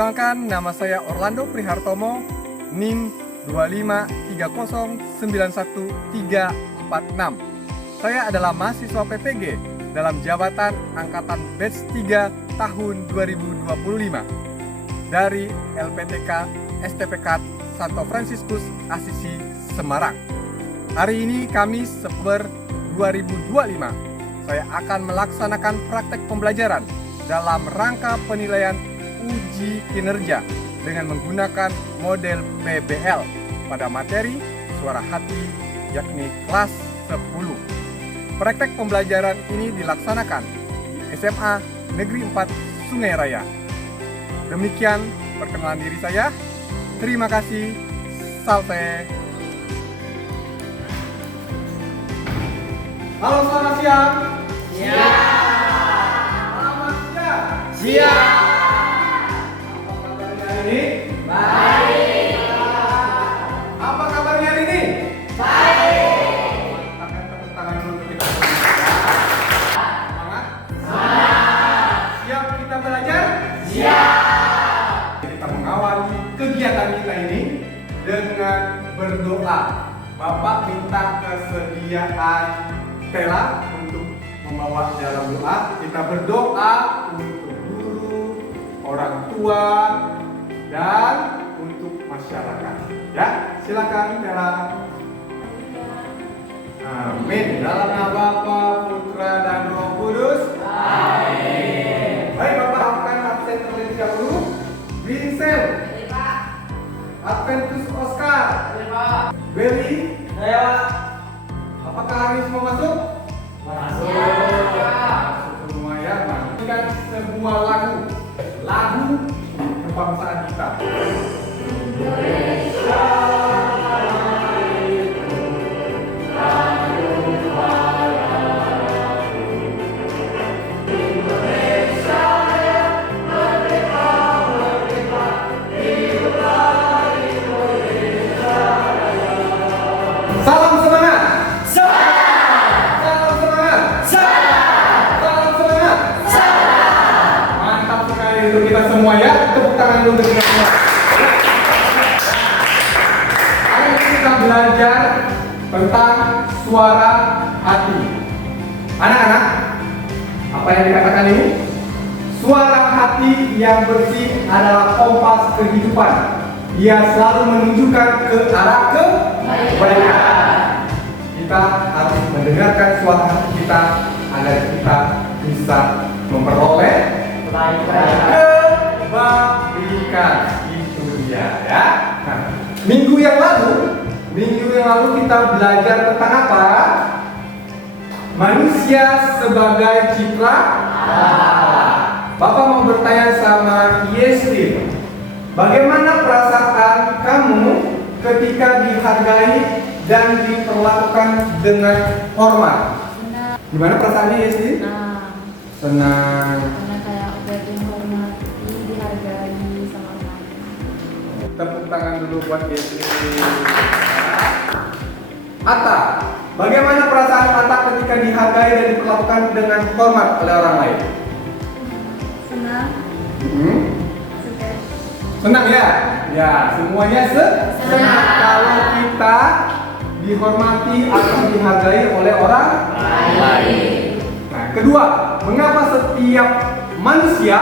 Perkenalkan, nama saya Orlando Prihartomo, NIM 253091346. Saya adalah mahasiswa PPG dalam jabatan Angkatan Batch 3 tahun 2025 dari LPTK STPK Santo Fransiskus Assisi Semarang. Hari ini Kamis 2025, saya akan melaksanakan praktek pembelajaran dalam rangka penilaian uji kinerja dengan menggunakan model PBL pada materi suara hati, yakni kelas 10. Praktek pembelajaran ini dilaksanakan di SMA Negeri 4 Sungai Raya. Demikian perkenalan diri saya. Terima kasih. Salve. Halo, selamat siang. Selamat siang. Siap. Apa kabarnya hari ini? Baik. Apa kabarnya hari ini? Baik. Tepuk tangan dulu untuk kita semua. Semangat? Siap kita belajar? Siap. Kita mengawali kegiatan kita ini dengan berdoa. Bapak minta kesediaan Tela untuk membawa dalam doa. Kita berdoa untuk guru, orang tua, dan untuk masyarakat. Ya, silakan Tela. Amin. Dalam nama Bapa, Putra, dan Roh Kudus. Amin. Baik, Bapak akan absen terlebih dahulu. Vincent, Adventus Oscar, Belly, apakah hari semua masuk? Masuk. Masuk semua ya. Nantikan sebuah lagu kebangsaan kita. Salam semangat. Salam semangat. Salam semangat. Mantap sekali untuk kita semua ya. Tepuk tangan dulu untuk kita semua. Hari ini kita belajar tentang suara hati. Anak-anak, apa yang dikatakan ini? Suara hati yang bersih adalah kompas kehidupan. Dia selalu menunjukkan ke arah kebaikan. Kita harus mendengarkan suara hati kita agar kita bisa memperoleh kebaikan. Itu dia ya. Nah, minggu yang lalu kita belajar tentang apa? Manusia sebagai cipta Allah. Bapak mau bertanya sama Yesli, bagaimana perasaan kamu ketika dihargai dan diperlakukan dengan hormat? Senang. Gimana perasaannya Yesli? Senang. Karena kayak udah dihormati, dihargai sama orang lain. Tepuk tangan dulu buat Yesli. Atta, bagaimana perasaan Atta ketika dihargai dan diperlakukan dengan hormat oleh orang lain? Senang. Suka. Senang ya? Ya, semuanya senang kalau kita dihormati atau dihargai oleh orang lain. Nah, kedua, mengapa setiap manusia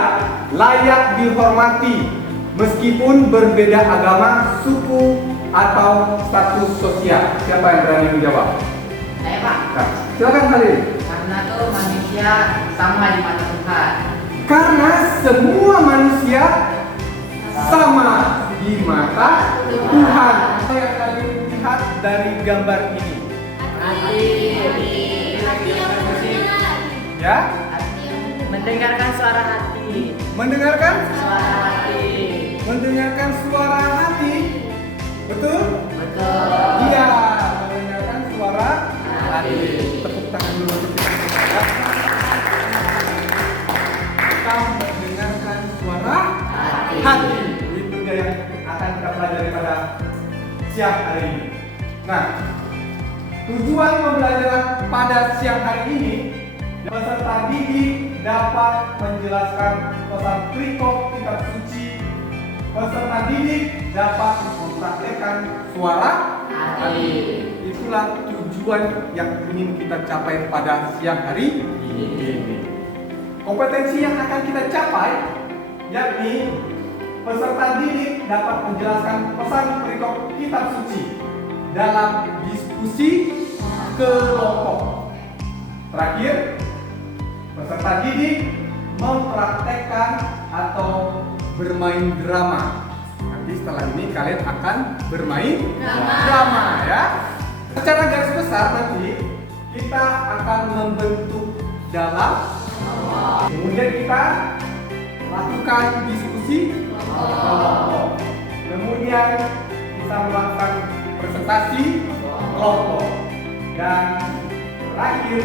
layak dihormati meskipun berbeda agama, suku, atau status sosial? Siapa yang berani menjawab? Saya Pak. Nah, silakan Khalil. Karena tuh manusia sama di mata Tuhan. Karena semua manusia sama di mata Tuhan. Apa yang kalian lihat dari gambar ini? Ya? Mendengarkan suara hati. Mendengarkan? Suara hati. Mendengarkan suara hati. Betul? Betul. Iya, mendengarkan suara hati. Tepuk tangan dulu untuk kita semua. Kita mendengarkan suara hati. Itu dia yang akan kita pelajari pada siang hari ini. Nah, tujuan pembelajaran pada siang hari ini, peserta didik dapat menjelaskan pesan perikop kitab suci peserta didik dapat mempraktekkan suara hati. Itulah tujuan yang ingin kita capai pada siang hari ini. Kompetensi yang akan kita capai yakni peserta didik dapat menjelaskan pesan perikop kitab suci dalam diskusi kelompok. Terakhir, peserta didik mempraktekkan atau bermain drama. Nanti setelah ini kalian akan bermain drama ya. Secara garis besar nanti kita akan membentuk dalam, kemudian kita lakukan diskusi kelompok, kemudian kita melakukan presentasi kelompok, dan terakhir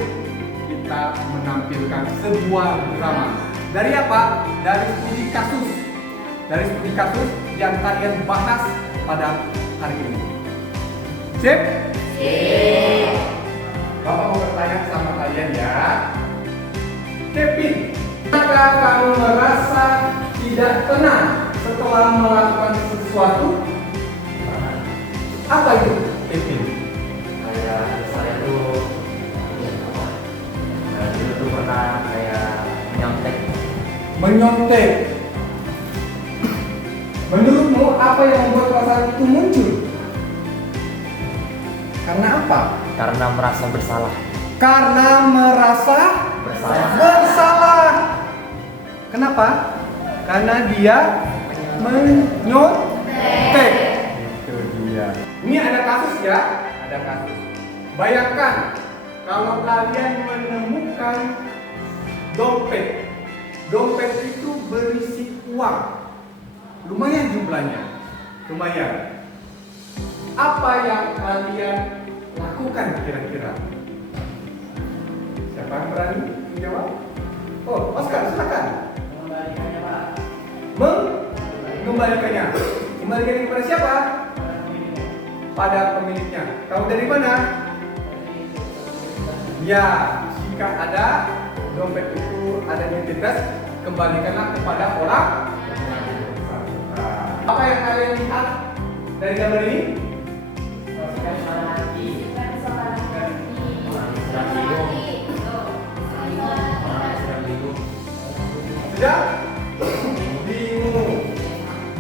kita menampilkan sebuah drama. Dari apa? Dari studi kasus. Dari studi kasus yang kalian bahas pada hari ini. Sip? Sip. Bapak mau bertanya sama kalian ya. Kevin, apakah kamu merasa tidak tenang setelah melakukan sesuatu? Apa itu, Kevin? Saya tuh dulu tuh pernah kayak menyontek. Menyontek. Menurutmu apa yang membuat perasaan itu muncul? Karena apa? Karena merasa bersalah. Karena merasa bersalah. Kenapa? Karena dia menyontek. Itu dia. Ini ada kasus ya, ada kasus. Bayangkan kalau kalian menemukan dompet. Dompet itu berisi uang. Lumayan jumlahnya. Lumayan. Apa yang kalian lakukan kira-kira? Siapa yang berani menjawab? Oh, Oscar, silakan. Mengembalikannya, Pak. Mengembalikannya. Kembalikan kepada siapa? Pada pemiliknya. Tahu dari mana? Ya, jika ada dompet itu ada identitas, kembalikanlah kepada orang. Apa yang kalian lihat dari gambar ini? Sudah? Bingung.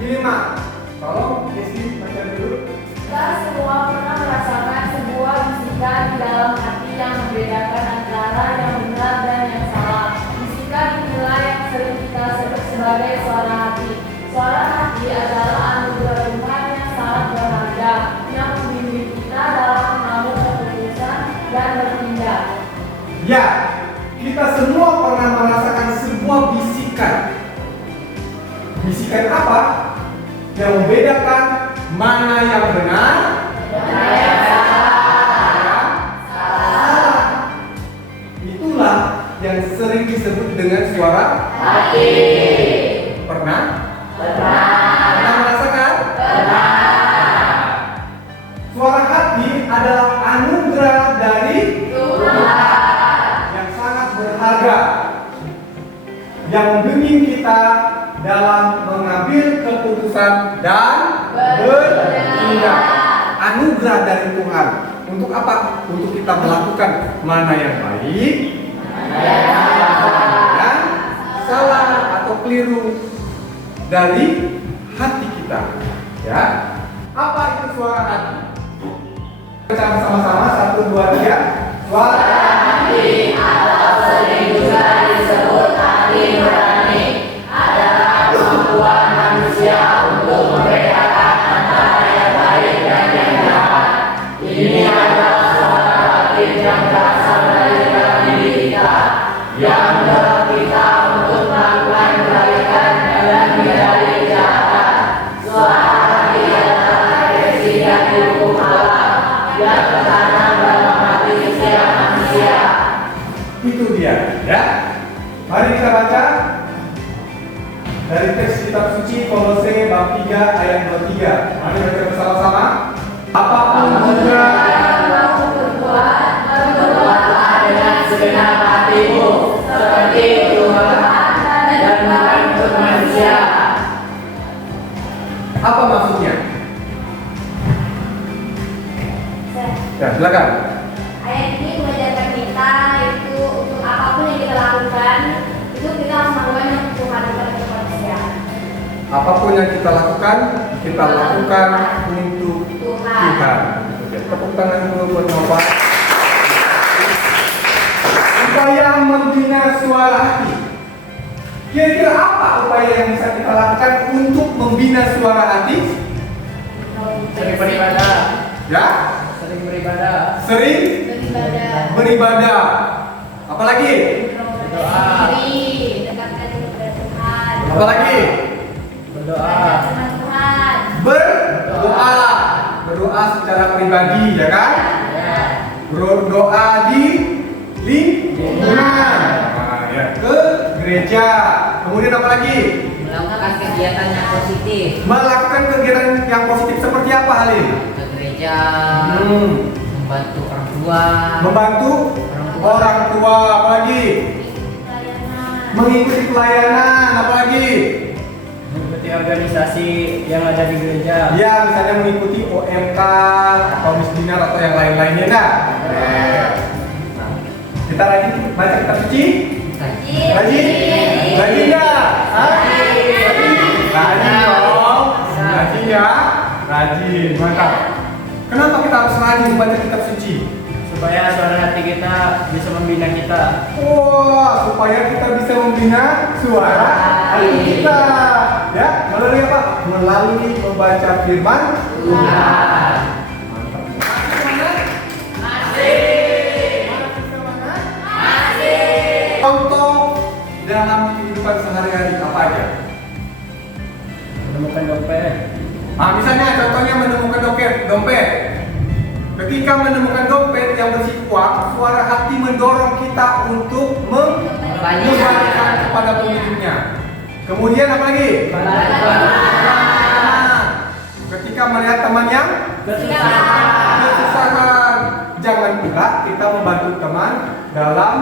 Dilema. Tolong Yesi baca dulu. Kita semua pernah merasakan sebuah bisikan di dalam hati yang membedakan antara yang benar dan yang salah. Bisikan inilah yang sering kita sebut sebagai suara hati. Suara hati adalah anugerah Tuhan yang sangat berharga, yang membimbing kita dalam mengambil keputusan dan bertindak. Ya, kita semua pernah merasakan sebuah bisikan. Bisikan apa? Yang membedakan mana yang benar, Mana yang yang salah. Itulah yang sering disebut dengan suara hati. Pernah? Pernah. Pernah merasakan? Pernah. Suara hati adalah anugerah dari Tuhan yang sangat berharga, yang membimbing kita dalam mengambil keputusan dan bertindak. Anugerah dari Tuhan. Untuk apa? Untuk kita melakukan mana yang baik, mana yang salah atau keliru dari hati kita. Ya. Apa itu suara hati? Kita sama-sama 1, 2, 3. Suara hati atau sering juga disebut hati nurani adalah kemampuan manusia untuk membedakan antara yang baik dan yang jahat. Ini adalah suara hati yang berasal dari dalam diri kita, yang mendorong kita untuk melakukan kebaikan dan menghindari kejahatan. Suara hati adalah ekspresi dari hukum Allah yang tertanam dalam hati setiap manusia. itu dia, ya. Mari kita baca dari teks kitab suci Kolose bab 3 ayat 23. Mari baca bersama-sama. Apapun juga yang kamu perbuatlah dengan segenap hatimu, seperti Tuhan dan bukan untuk manusia. Ya, silakan. Ayat ini mengajarkan kita itu untuk apapun yang kita lakukan itu kita harus melakukan yang Tuhan bukan untuk manusia. Apapun yang kita lakukan untuk Tuhan. Oke, tepuk tangan dulu buat Bapak. Upaya membina suara hati. Kira-kira apa upaya yang bisa kita lakukan untuk membina suara hati? Sering beribadah. Ya, Sering beribadah. sering Beribadah. beribadah. Apalagi? Berdoa. Dekatkan diri kepada Tuhan. Apalagi? Berdoa. Dengan Tuhan. Berdoa. Berdoa secara pribadi, ya kan? Ya. Berdoa di lingkungan. Nah, ya, ke gereja. Kemudian apa lagi? Melakukan kegiatan yang positif. Melakukan kegiatan yang positif seperti apa, Halim? Ke gereja. Membantu orang tua. Membantu orang tua. Apalagi? Pelayanan. Mengikuti pelayanan. Apalagi? Mengikuti organisasi yang ada di gereja. Ya, misalnya mengikuti OMK atau Misdinar atau yang lain-lainnya. Nah, kita rajin baca kitab suci. Rajin? Rajin nggak? Hah? Rajin dong. Rajin ya? Rajin, mantap. Kenapa kita harus rajin baca kitab suci? Supaya suara hati kita bisa membina kita. Wah, supaya kita bisa membina suara hati kita. Ya, melalui apa? Melalui membaca firman Tuhan. Mantap. Contoh dalam kehidupan sehari-hari apa aja? Menemukan dompet. Nah, misalnya contohnya menemukan dompet. Ketika menemukan dompet yang berisi uang, suara hati mendorong kita untuk mengembalikan kepada pemiliknya. Kemudian apa lagi? Ketika melihat teman yang kesusahan, jangan pula kita membantu teman dalam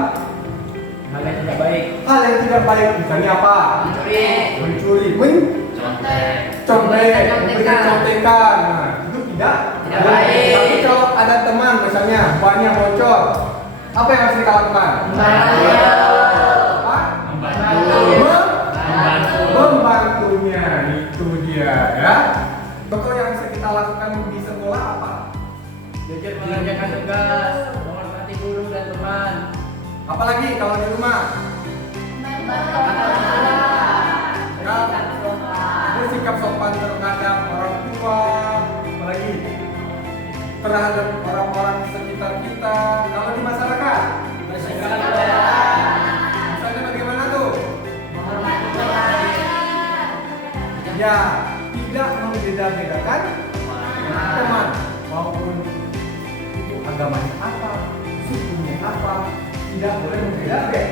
Hal yang tidak baik. hal yang tidak baik. Misalnya apa? Mencuri, contek, memberikan contekan. Nah, itu tidak baik. Tapi kalau ada teman misalnya bannya bocor, apa yang harus kita lakukan? Apa? Membantunya, itu dia ya. Contoh yang bisa kita lakukan di sekolah apa? Belajar mengerjakan tugas, menghormati guru dan teman. Apalagi kalau di rumah? Ya, bersikap sopan terhadap orang tua, apalagi terhadap orang-orang sekitar kita. Kalau di masyarakat, misalnya bagaimana tuh? Ya, tidak membeda-bedakan teman maupun itu agamanya apa, sukunya apa, tidak boleh membeda-bedakan.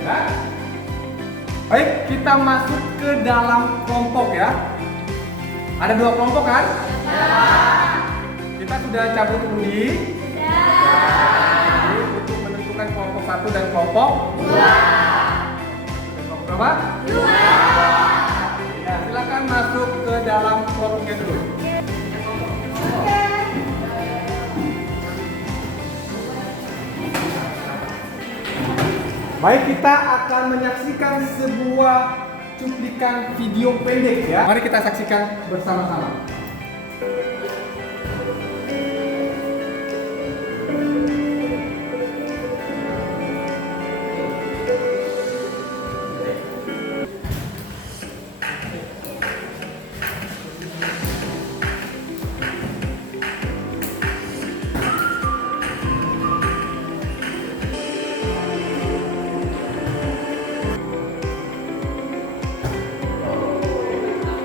Ya. Baik, kita masuk ke dalam kelompok ya. Ada 2 kelompok kan? Kita sudah cabut undi. Untuk menentukan kelompok 1 dan kelompok 2. Kelompok berapa? 2. Ya, silakan masuk ke dalam kelompoknya dulu. Baik, kita akan menyaksikan sebuah cuplikan video pendek ya. Mari kita saksikan bersama-sama.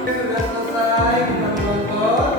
Oke, sudah selesai kita menonton.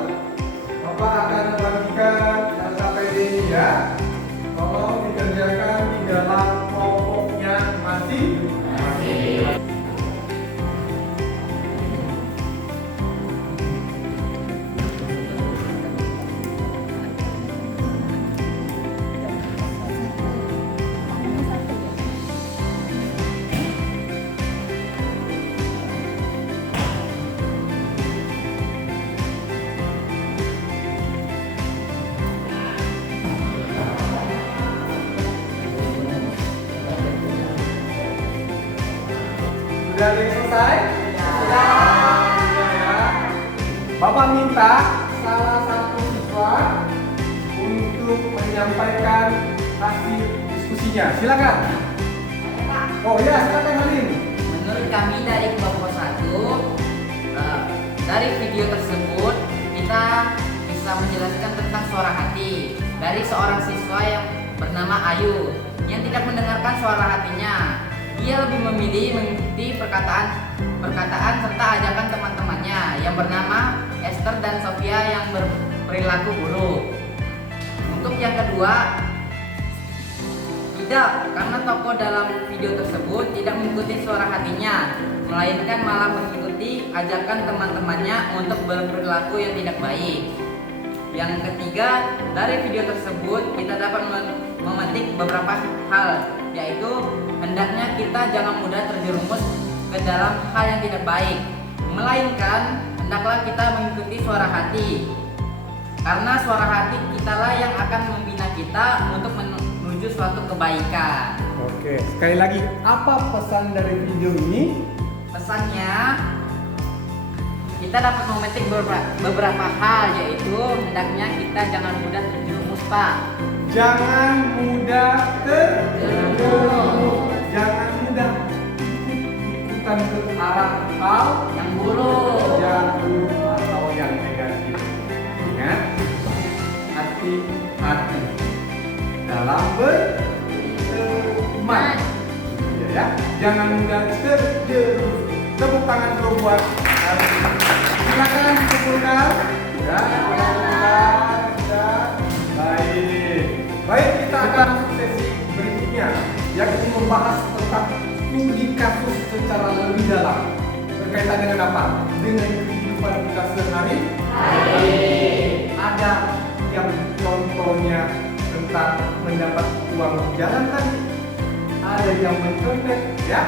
Sudah ada yang selesai? Sudah ya. Bapak minta salah satu siswa untuk menyampaikan hasil diskusinya. Silakan. Oh ya, silakan Halim. Menurut kami dari kelompok 1, dari video tersebut kita bisa menjelaskan tentang suara hati dari seorang siswa yang bernama Ayu yang tidak mendengarkan suara hatinya. Dia lebih memilih mengikuti perkataan serta ajakan teman-temannya yang bernama Esther dan Sofia yang berperilaku buruk. Untuk yang kedua, tidak, karena tokoh dalam video tersebut tidak mengikuti suara hatinya, melainkan malah mengikuti ajakan teman-temannya untuk berperilaku yang tidak baik. Yang ketiga, dari video tersebut kita dapat memetik beberapa hal, yaitu hendaknya kita jangan mudah terjerumus ke dalam hal yang tidak baik, melainkan hendaklah kita mengikuti suara hati, karena suara hati kitalah yang akan membina kita untuk menuju suatu kebaikan. Oke, sekali lagi, apa pesan dari video ini? Pesannya, kita dapat memetik beberapa hal, yaitu hendaknya kita jangan mudah terjerumus, Pak. Jangan mudah terjerumus. Jangan mudah ikutan ke arah hal Yang buruk. yang buruk atau yang negatif. Ingat, hati-hati dalam berteman. Ya, jangan mudah terjerumus. Tepuk tangan dulu buat Halim. Silakan dikumpulkan. Ya, sudah. Baik, kita akan masuk sesi berikutnya, yakni membahas tentang studi kasus secara lebih dalam. Berkaitan dengan apa? Dengan kehidupan kita sehari-hari. Ada yang contohnya tentang mendapat uang jalan tadi. Ada yang mencontek, ya.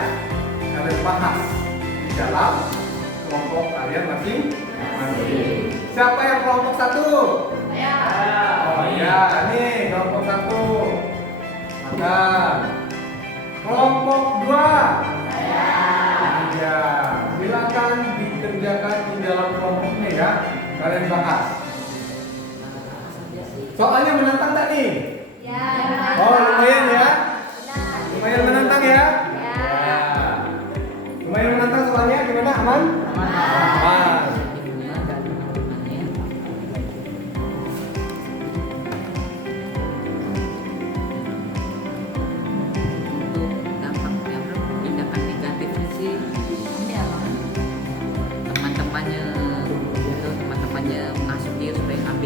Kalian bahas di dalam kelompok kalian masing-masing. Siapa yang kelompok 1? Oh iya, nih kelompok 1. Makan. Kelompok 2. Iya, silakan dikerjakan di dalam kelompoknya ya. Kalian bahas. Soalnya menantang tak nih? Oh lumayan ya. Lumayan menantang ya. Lumayan menantang soalnya gimana? Aman? Aman. Untuk dampaknya tindakan negatifnya sih, teman-temannya mengasuh dia supaya KB.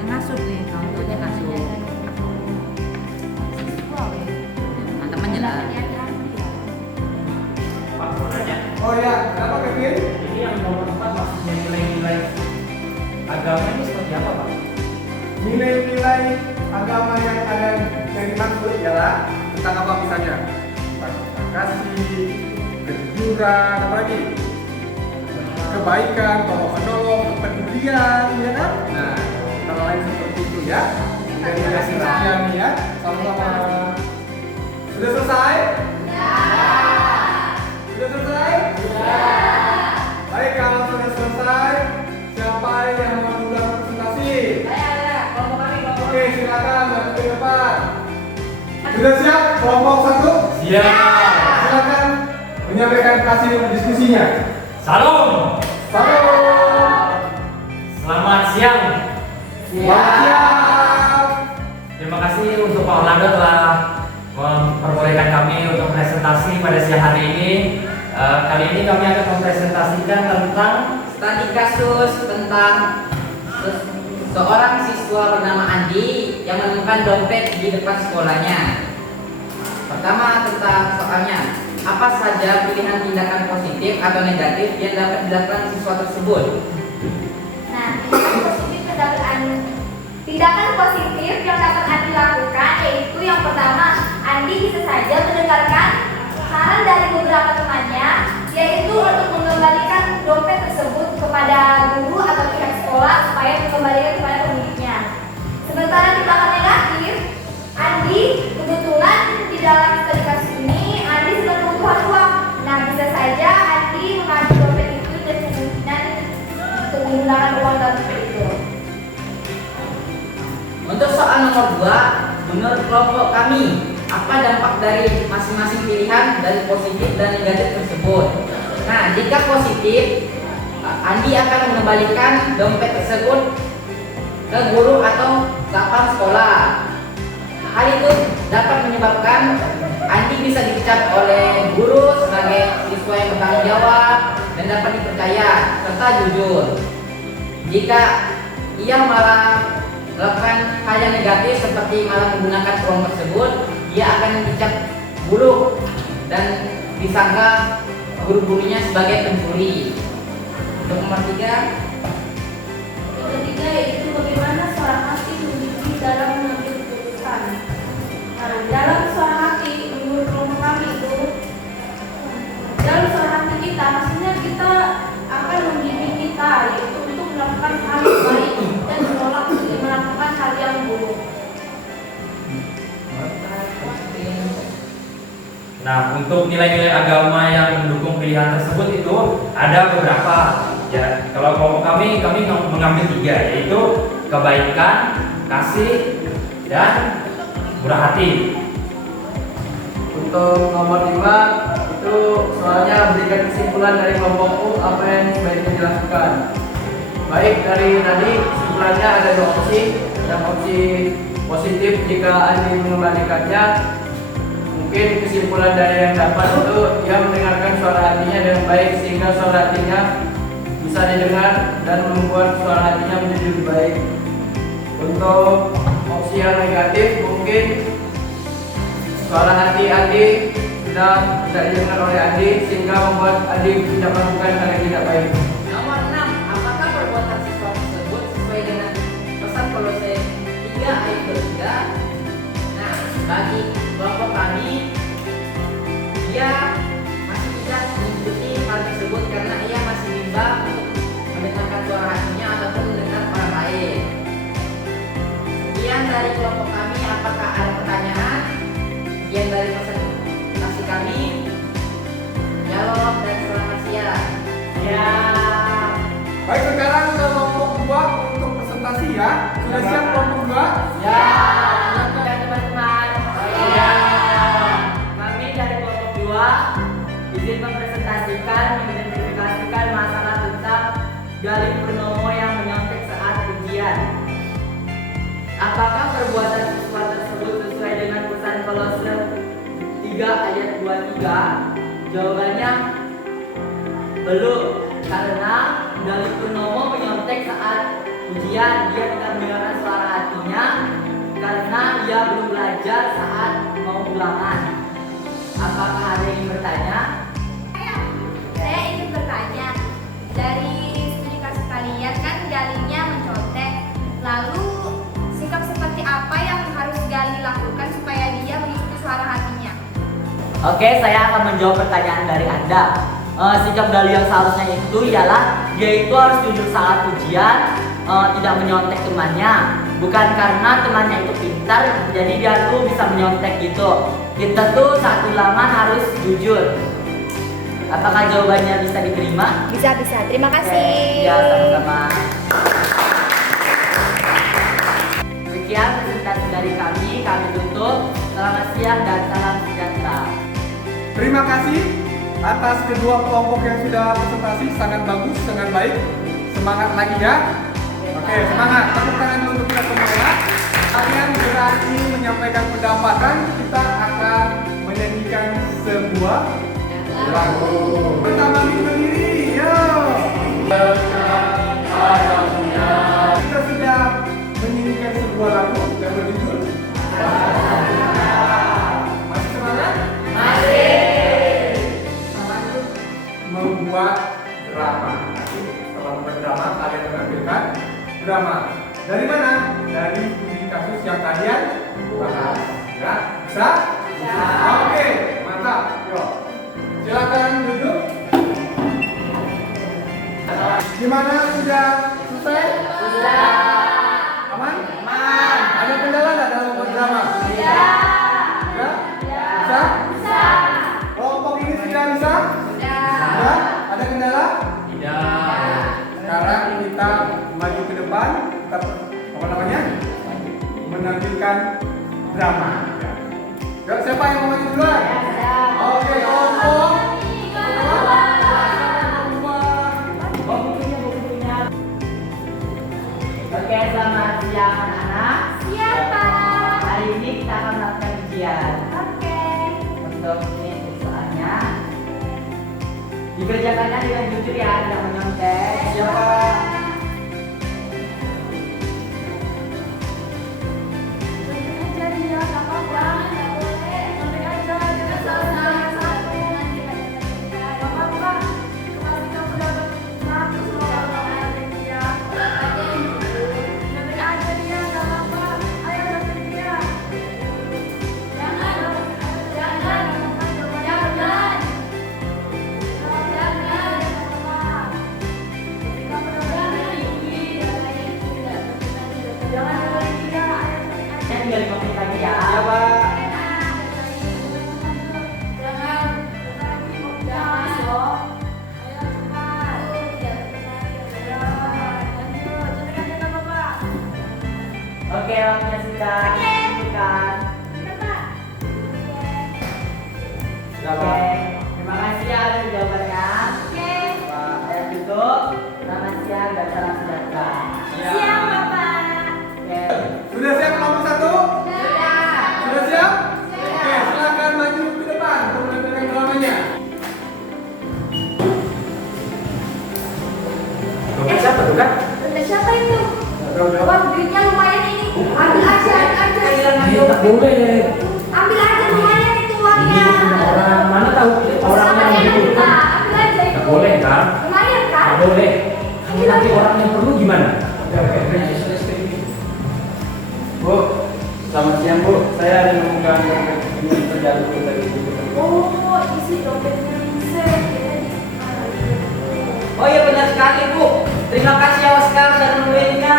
Yang ngasuh nih, contohnya ngasuh teman-temannya lah. Pak, mau nanya. Oh ya, kenapa Kevin? Ini yang nomor 4 maksudnya nilai-nilai agama ini seperti apa, Pak? Nilai-nilai agama yang ada yang dimaksud ialah tentang apa misalnya? Tentang kasih, kejujuran, apa lagi? Kebaikan, tolong menolong, kepedulian, ya kan? Nah, kalau lain seperti itu ya. Nilai-nilai sekian ya, sama-sama. Sudah selesai? Sudah selesai? Baik, kalau sudah selesai, siapa yang mau ulang presentasi? Oke, silakan maju ke depan. Sudah siap kelompok 1? Siap. Silakan menyampaikan hasil diskusinya. Salam. Salam. Selamat siang. Siap. Terima kasih untuk Pak Orlando telah memperbolehkan kami untuk presentasi pada siang hari ini. Kali ini kami akan mempresentasikan tentang Studi kasus tentang seorang siswa bernama Andi yang menemukan dompet di depan sekolahnya. Pertama, tentang soalnya, apa saja pilihan tindakan positif atau negatif yang dapat dilakukan siswa tersebut? Nah, tindakan positif yang dapat Andi lakukan yaitu yang pertama, Andi bisa saja mendengarkan saran dari beberapa temannya, yaitu untuk mengembalikan dompet tersebut kepada guru atau pihak sekolah supaya dikembalikan kepada pemiliknya. Sementara tindakan negatif, Andi kebetulan di dalam studi kasus ini Andi sedang kebutuhan uang. penggunaan uang dan itu. Untuk soal nomor 2, menurut kelompok kami, apa dampak dari masing-masing pilihan dari positif dan negatif tersebut? Nah, jika positif, Andi akan mengembalikan dompet tersebut ke guru atau lapang sekolah. Hal itu dapat menyebabkan Andi bisa dicap oleh guru sebagai siswa yang bertanggung jawab dan dapat dipercaya serta jujur. Jika ia malah melakukan hal yang negatif seperti malah menggunakan uang tersebut, ia akan dicap buruk dan disangka guru-gurunya sebagai pencuri. Untuk nomor 3, Yang ketiga yaitu bagaimana suara hati mendidik dalam mengambil keputusan. Nah, dalam suara hati menurut kelompok kami itu, dalam suara hati kita maksudnya kita akan mendidik kita yaitu untuk melakukan hal yang baik dan menolak melakukan hal yang buruk. Nah, untuk nilai-nilai agama yang mendukung pilihan tersebut itu ada beberapa. Ya, kalau kelompok kami mengambil 3, yaitu kebaikan, kasih, dan murah hati. Untuk nomor 5 itu soalnya berikan kesimpulan dari kelompokku apa yang sebaiknya dilakukan. Baik, dari tadi kesimpulannya ada 2 opsi. Yang opsi positif jika Andi mengembalikannya, mungkin kesimpulan dari yang dapat itu ia mendengarkan suara hatinya dengan baik sehingga suara hatinya bisa didengar dan membuat suara hatinya menjadi lebih baik. Untuk opsi yang negatif, mungkin suara hati Andi sudah tidak didengar oleh Andi sehingga membuat Andi tidak melakukan hal yang tidak baik. nomor 6, apakah perbuatan siswa tersebut sesuai dengan pesan Kolose 3 ayat 3? Nah, bagi kelompok kami, ia masih tidak mengikuti hal tersebut karena ia masih bimbang untuk mendengarkan suara hatinya ataupun mendengar orang lain. Sekian dari kelompok kami, apakah ada pertanyaan? Sekian dari presentasi kami. Shalom dan selamat siang. Ya. Baik, sekarang kelompok 2 untuk presentasi ya. Sudah siap kelompok 2? Ya. Teman-teman. Ya. Kami dari kelompok 2 izin mempresentasikan mengidentifikasikan masalah tentang Galih Purnomo yang menyontek saat ujian. Apakah perbuatan siswa tersebut sesuai dengan pesan Kolose 3 ayat 23? Jawabannya belum, karena Galih Purnomo menyontek saat ujian. Dia tidak mendengarkan suara hatinya karena ia belum belajar saat mau ulangan. Apakah ada yang ingin bertanya? Saya ingin bertanya, dari studi kasus kalian kan Galihnya mencontek, lalu sikap seperti apa yang harus Galih lakukan supaya dia mengikuti suara hatinya? Oke, saya akan menjawab pertanyaan dari Anda. Sikap Galih yang seharusnya itu ialah dia itu harus jujur saat ujian, tidak menyontek temannya. Bukan karena temannya itu pintar, jadi dia tuh bisa menyontek gitu. Kita tuh saat ulangan harus jujur. Apakah jawabannya bisa diterima? Bisa. Terima kasih. Ya, sama-sama. Sekian presentasi dari kami tutup. Selamat siang dan salam sejahtera. Terima kasih atas kedua kelompok yang sudah presentasi, sangat bagus, sangat baik. Semangat lagi ya. Oke, semangat. Tepuk tangan dulu untuk kita semua ya. Kalian berani menyampaikan pendapat dan kita akan menyanyikan sebuah lagu. Pertama berdiri, yo. Kita sudah menyanyikan sebuah lagu yang berjudul Masih semangat? Membuat drama. Setelah membuat drama, kalian menampilkan drama. Dari mana? Dari studi kasus yang kalian bahas. Ya, bisa? Oke, mantap. Yuk, silakan duduk. Gimana? Sudah selesai? Sudah. Aman? Ada kendala nggak dalam membuat drama? Ya? Bisa? Kelompok ini sudah bisa? Ya? Ada kendala? Tidak. Sekarang ini kita maju ke depan, kita menampilkan drama. Ya, siapa yang mau maju duluan? Oke, kelompok. Oke, selamat siang anak-anak. Siapa? Hari ini kita akan melakukan ujian. Oke. Untuk ini soalnya dikerjakannya dengan jujur ya, tidak menyontek. Siapa? Jadi ya, nggak apa-apa. Nggak boleh. Sampai aja, jangan salah satu. Nggak apa-apa. Pasti kamu dapat 100 loh kalau ngajarin dia. Sampai aja dia, nggak apa-apa. Ayo bantu dia. Jangan. Jangan. Jangan. Saya tinggal 5 menit lagi ya. Siapa? Oke, waktunya sudah ditentukan. Oke, terima kasih ya atas jawabannya. Pak, saya tutup. Selamat siang dan salam sejahtera. Siap, Bapak. Oke. Sudah siap kelompok 1? Sudah. Sudah siap? Oke, silakan maju ke depan untuk menampilkan dramanya. Siapa tuh kan? Siapa itu? Wah, duitnya lumayan ini. Ambil aja, ambil aja. Tak boleh. Ambil aja lumayan itu uangnya. Orang mana tahu orang Sama yang enak itu. kita. Ambil aja itu. Tak boleh kan? Lumayan kan? Tak boleh. Kalau nanti orang yang perlu gimana? Bu, selamat siang Bu. Saya ada menemukan ini terjatuh dari ibu. Oh, isi dompet princess. Oh iya benar sekali Bu. Terima kasih ya Oscar dan menemuinya.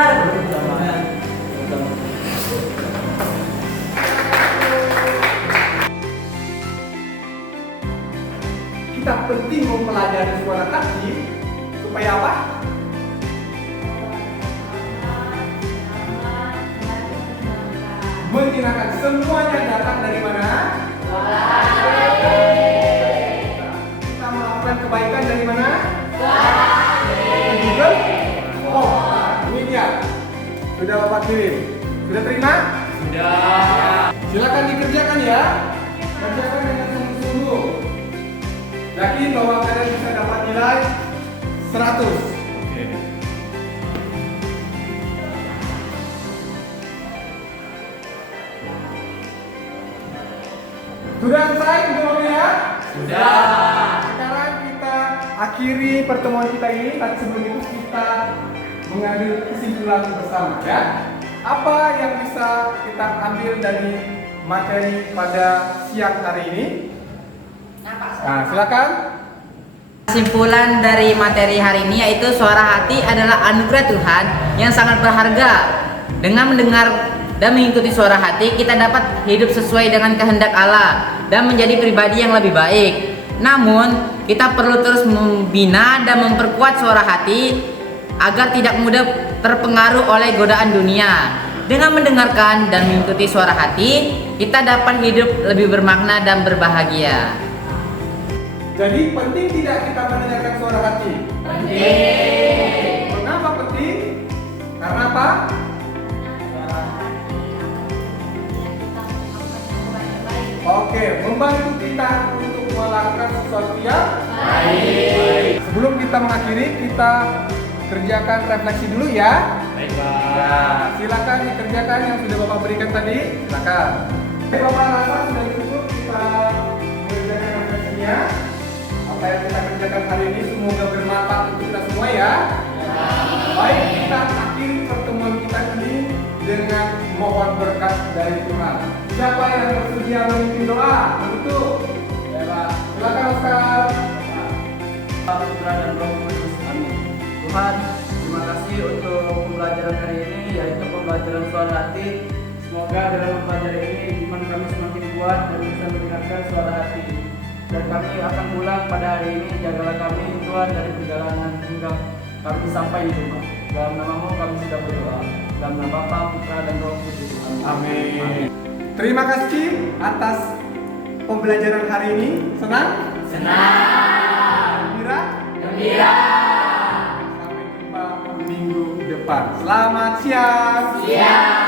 Kita penting mempelajari suara hati supaya apa? Menyenangkan. Semuanya datang dari mana? Kita melakukan kebaikan dari mana? Google? Oh, ini dia. Sudah Bapak kirim. Sudah terima? Sudah. Silakan dikerjakan ya. Kerjakan dengan sungguh-sungguh. Yakin bahwa kalian bisa dapat nilai 100. Sudah selesai semuanya? Sudah. Sekarang kita akhiri pertemuan kita ini. Tapi sebelum itu kita mengambil kesimpulan bersama ya. Apa yang bisa kita ambil dari materi pada siang hari ini? Nah, silakan. Kesimpulan dari materi hari ini yaitu suara hati adalah anugerah Tuhan yang sangat berharga. Dengan mendengar dan mengikuti suara hati, kita dapat hidup sesuai dengan kehendak Allah dan menjadi pribadi yang lebih baik. Namun, kita perlu terus membina dan memperkuat suara hati agar tidak mudah terpengaruh oleh godaan dunia. Dengan mendengarkan dan mengikuti suara hati, kita dapat hidup lebih bermakna dan berbahagia. Jadi penting tidak kita mendengarkan suara hati? Penting. Kenapa penting? Karena apa? Oke, membantu kita untuk melakukan sesuatu yang baik. Sebelum kita mengakhiri, kita kerjakan refleksi dulu ya. Baik, Pak. Nah, silakan dikerjakan yang sudah Bapak berikan tadi. Silakan. Oke, Bapak rasa sudah cukup kita mengerjakan refleksinya. Apa yang kita kerjakan hari ini semoga bermanfaat untuk kita semua ya. Baik, kita akhiri pertemuan kita ini dengan mohon berkat dari Tuhan. Siapa yang bersedia memimpin doa? Betul. Ya, Pak. Silakan Oscar. Putra dan Roh Kudus. Amin. Tuhan, terima kasih untuk pembelajaran hari ini, yaitu pembelajaran suara hati. Semoga dalam pembelajaran ini iman kami semakin kuat dan bisa mendengarkan suara hati. Dan kami akan pulang pada hari ini. Jagalah kami Tuhan dari perjalanan hingga kami sampai di rumah. Dalam namamu kami sudah berdoa. Dalam nama Bapa, Putra, dan Roh Kudus. Amin. Terima kasih atas pembelajaran hari ini. Senang? Senang. Gembira? Gembira. Sampai jumpa minggu depan. Selamat siang. Siang.